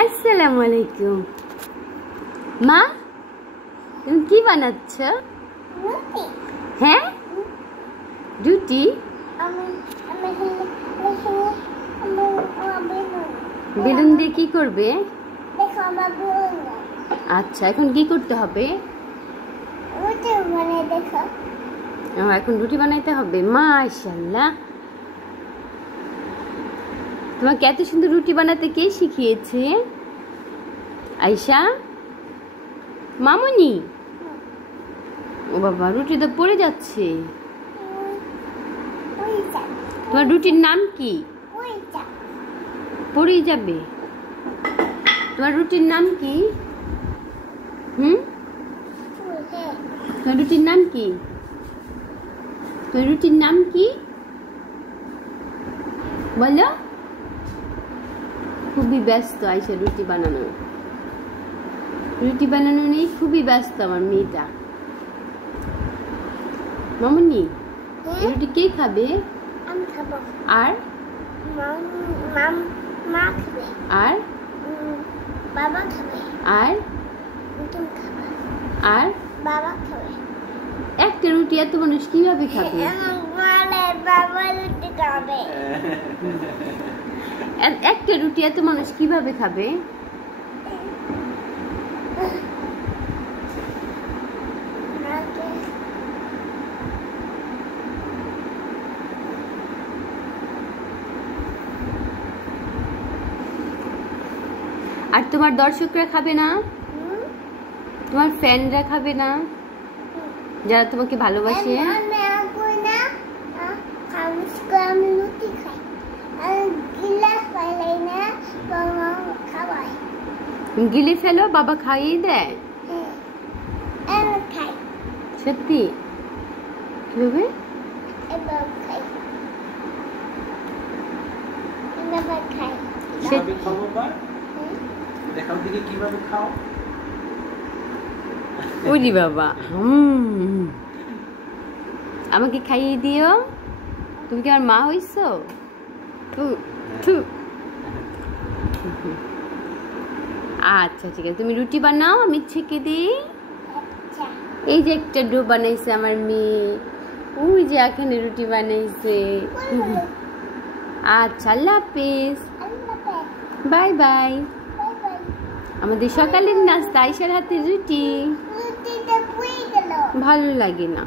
আসসালামু আলাইকুম। মা, তুমি কি বানাচ্ছ? হ্যাঁ, রুটি। বেলুন দিয়ে কি করবে? আচ্ছা, এখন কি করতে হবে? এখন রুটি বানাইতে হবে। মাশাআল্লাহ, তোমাকে এত সুন্দর রুটি বানাতে কে শিখিয়েছে? আয়শা, মামুনি? ও বাবা, রুটি তো পড়ে যাচ্ছে। তোমার রুটির নাম কি? পড়ে যাবে। তোমার রুটির নাম কি? তোমার রুটির নাম কি? তোমার রুটির নাম কি বলো? খুবই ব্যস্ত আয়শা রুটি বানানো নেই, খুবই ব্যস্ত আমার মেয়েটা। মামুনি, এই রুটি কে খাবে? আমি খাবো। আর মা খাবে। আর বাবা খাবে। আর তুমি খাবে। আর বাবা খাবে। একটা রুটি এত মানুষ কিভাবে খাবে? বাবা রুটি খাবে। একটা রুটি এত মানুষ কিভাবে খাবে? আর তোমার দর্শকরা খাবে না? তোমার ফ্যানরা খাবে না, যারা তোমাকে ভালোবাসে? গিলে ফেলো, বাবা খাইয়ে দেয়। সত্যি? কিভাবে? ওরে বাবা, আমাকে খাইয়ে দিও। তুমি কি আমার মা হইছো? আচ্ছা ঠিক আছে, তুমি রুটি বানাও, আমি ছেঁকে দিই। এই যে একটা ডো বানাইছে আমার মেয়ে, ওই যে এখানে রুটি বানাইছে। আচ্ছা, আল্লাহ হাফেজ, বাই বাই। আমাদের সকালের নাস্তা আয়শার হাতে রুটি। ভালো লাগে না।